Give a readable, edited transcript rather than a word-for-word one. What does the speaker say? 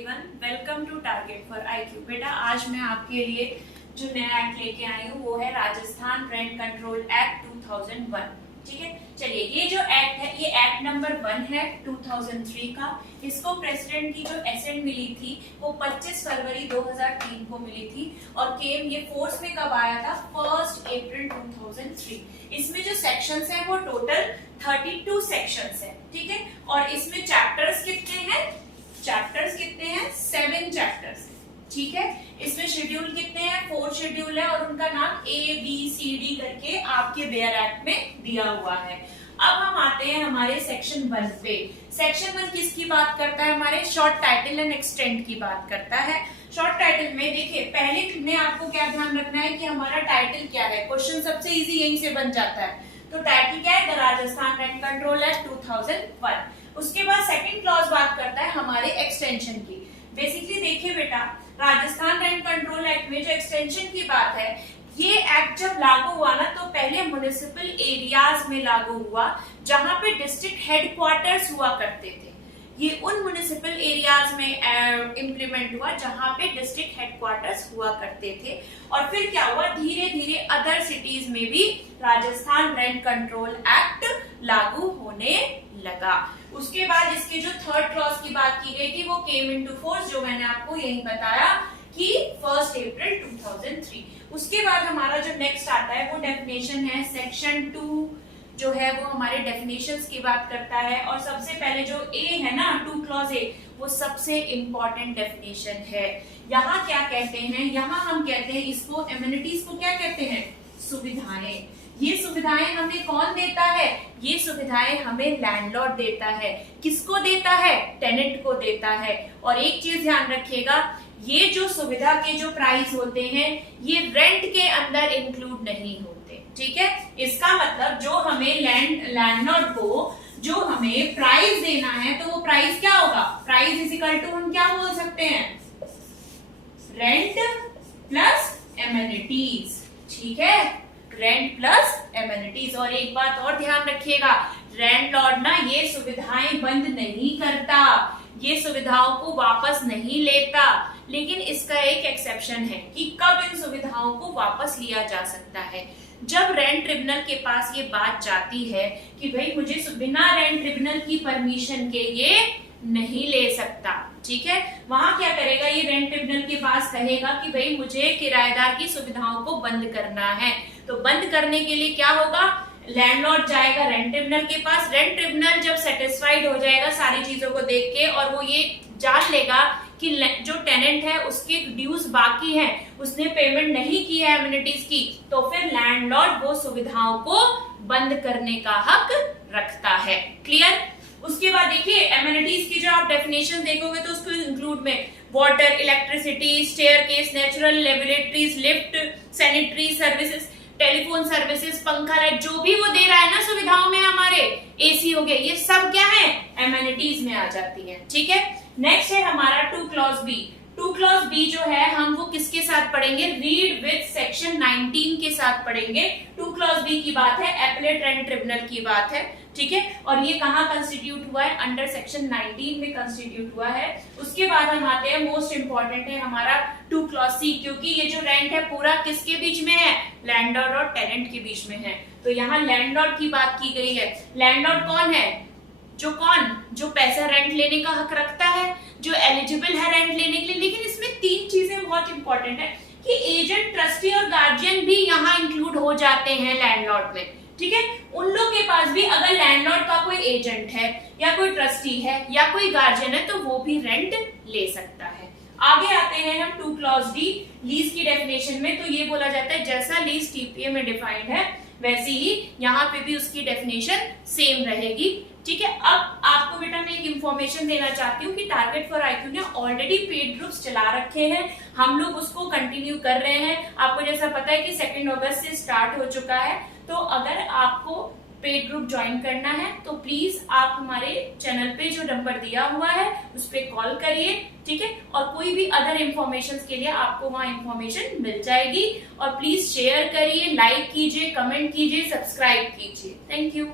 Everyone, welcome to target for IQ. बेटा आज मैं आपके लिए जो नया एक्ट लेके आई हूँ वो है राजस्थान रेंट कंट्रोल एक्ट 2001। ठीक है, चलिए ये जो एक्ट है ये एक्ट नंबर 1 है 2003 का। इसको प्रेसिडेंट की जो एसेंट मिली थी वो 25 फरवरी 2003 को मिली थी और ये फोर्स में कब आया था 1 अप्रैल 2003। इसमें जो सेक्शंस हैं वो टोटल 32 सेक्शंस हैं। ठीक है, और इसमें चैप्टर्स कितने हैं? 7 चैप्टर्स। ठीक है, इसमें शेड्यूल कितने हैं? 4 शेड्यूल है और उनका नाम ABCD करके आपके बेयर एक्ट में दिया हुआ है। अब हम आते हैं हमारे सेक्शन 1 पे। सेक्शन 1 किसकी बात करता है? हमारे शॉर्ट टाइटल एंड एक्सटेंट की बात करता है। शॉर्ट टाइटल में देखिए पहले में आपको क्या ध्यान रखना है कि हमारा टाइटल क्या है। क्वेश्चन सबसे इजी यहीं से बन जाता है। तो टाइटल क्या है? The Rajasthan rent control act 2001। उसके बाद सेकंड क्लॉज बात करता है हमारे एक्सटेंशन की। बेसिकली देखिए बेटा, राजस्थान रेंट कंट्रोल एक्ट में जो एक्सटेंशन की बात है, ये एक्ट जब लागू हुआ ना तो पहले म्युनिसिपल एरियाज में लागू हुआ जहां पे डिस्ट्रिक्ट हेडक्वार्टर्स हुआ करते थे। ये उन म्युनिसिपल एरियाज में इम्प्लीमेंट हुआ जहां पे डिस्ट्रिक्ट हेडक्वार्टर्स हुआ करते थे। और फिर क्या हुआ, धीरे धीरे अदर सिटीज में भी राजस्थान रेंट कंट्रोल एक्ट लागू होने लगा। उसके बाद इसके जो थर्ड क्लॉज की बात की गई थी वो केम इनटू फोर्स, जो मैंने आपको यही बताया कि 1 अप्रैल 2003। उसके बाद हमारा जो नेक्स्ट आता है वो डेफिनेशन है। सेक्शन 2 जो है वो हमारे डेफिनेशंस की बात करता है और सबसे पहले जो ए है ना 2 क्लॉज ए, वो सबसे इंपॉर्टेंट डेफिनेशन है। यहाँ क्या कहते हैं? यहाँ हम कहते हैं इसको एमिनिटीज को क्या कहते हैं? सुविधाएं। ये सुविधाएं हमें कौन देता है? ये सुविधाएं हमें लैंडलॉर्ड देता है। किसको देता है? टेनेंट को देता है। और एक चीज ध्यान रखिएगा, ये जो सुविधा के जो प्राइस होते हैं ये रेंट के अंदर इंक्लूड नहीं होते। ठीक है, इसका मतलब जो हमें लैंडलॉर्ड को जो हमें प्राइस देना है तो वो प्राइस क्या होगा? प्राइस इज इक्वल टू हम क्या बोल सकते हैं? Rent plus amenities. ठीक है, रेंट प्लस एमेनिटीज। और एक बात और ध्यान रखिएगा, लैंडलॉर्ड ना ये सुविधाएं बंद नहीं करता, ये सुविधाओं को वापस नहीं लेता। लेकिन इसका एक एक्सेप्शन है कि कब इन सुविधाओं को वापस लिया जा सकता है। जब रेंट ट्रिब्यूनल के पास ये बात जाती है कि भाई मुझे बिना रेंट ट्रिब्यूनल की परमिशन के ये नहीं ले सकता। ठीक है, वहां क्या करेगा? ये रेंट ट्रिब्यूनल के पास कहेगा कि भाई मुझे किराएदार की सुविधाओं को बंद करना है। तो बंद करने के लिए क्या होगा? लैंडलॉर्ड जाएगा रेंट ट्रिब्यूनल के पास। रेंट ट्रिब्यूनल जब सेटिस्फाइड हो जाएगा सारी चीजों को देख के और वो ये जान लेगा कि जो टेनेंट है उसके ड्यूज बाकी हैं, उसने पेमेंट नहीं की है एमिनिटीज की, तो फिर लैंडलॉर्ड वो सुविधाओं को बंद करने का हक रखता है। क्लियर? उसके बाद देखिए एमिनिटीज की जो आप डेफिनेशन देखोगे तो उसको इंक्लूड में water, electricity, staircase, natural laboratories, lift, sanitary services, telephone services, पंखा, लाइट, जो भी वो दे रहा है ना सुविधाओं में, हमारे एसी हो गए, ये सब क्या है? एमिनिटीज में आ जाती है। ठीक है, नेक्स्ट है हमारा 2 क्लॉज बी। 2 क्लॉज बी जो है हम वो किसके साथ पढ़ेंगे? रीड विद सेक्शन 19 के साथ पढ़ेंगे। 2 क्लॉज बी की बात है, एपेलेट रेंट ट्रिब्यूनल की बात है। ठीक है, और ये कहाँ कंस्टिट्यूट हुआ है? अंडर सेक्शन 19 में कंस्टिट्यूट हुआ है। उसके बाद हम आते हैं, मोस्ट इंपॉर्टेंट है हमारा 2 क्लॉज सी, क्योंकि ये जो रेंट है पूरा किसके बीच में है? लैंडलॉर्ड और टेनेंट के बीच में है। तो यहाँ लैंडलॉर्ड की बात की गई है। लैंडलॉर्ड कौन है? जो पैसा रेंट लेने का हक रखता है, जो एलिजिबल है रेंट लेने के लिए। लेकिन इसमें 3 चीजें बहुत इंपॉर्टेंट है कि एजेंट, ट्रस्टी और गार्जियन भी यहाँ इंक्लूड हो जाते हैं लैंडलॉर्ड में। ठीक है, उन लोग के पास भी अगर लैंडलॉर्ड का कोई एजेंट है या कोई ट्रस्टी है या कोई गार्जियन है तो वो भी रेंट ले सकता है। आगे आते हैं हम 2 क्लॉज डी, लीज की डेफिनेशन में। तो ये बोला जाता है जैसा लीज टीपीए में डिफाइंड है वैसे ही यहाँ पे भी उसकी डेफिनेशन सेम रहेगी। ठीक है, अब आपको बेटा मैं एक इंफॉर्मेशन देना चाहती हूँ कि टारगेट फॉर आईक्यू ने ऑलरेडी पेड ग्रुप्स चला रखे हैं, हम लोग उसको कंटिन्यू कर रहे हैं। आपको जैसा पता है कि 2 अगस्त से स्टार्ट हो चुका है। तो अगर आपको पेड ग्रुप ज्वाइन करना है तो प्लीज आप हमारे चैनल पे जो नंबर दिया हुआ है उस पर कॉल करिए। ठीक है, और कोई भी अदर इंफॉर्मेशन के लिए आपको वहां इंफॉर्मेशन मिल जाएगी। और प्लीज शेयर करिए, लाइक कीजिए, कमेंट कीजिए, सब्सक्राइब कीजिए। Thank you.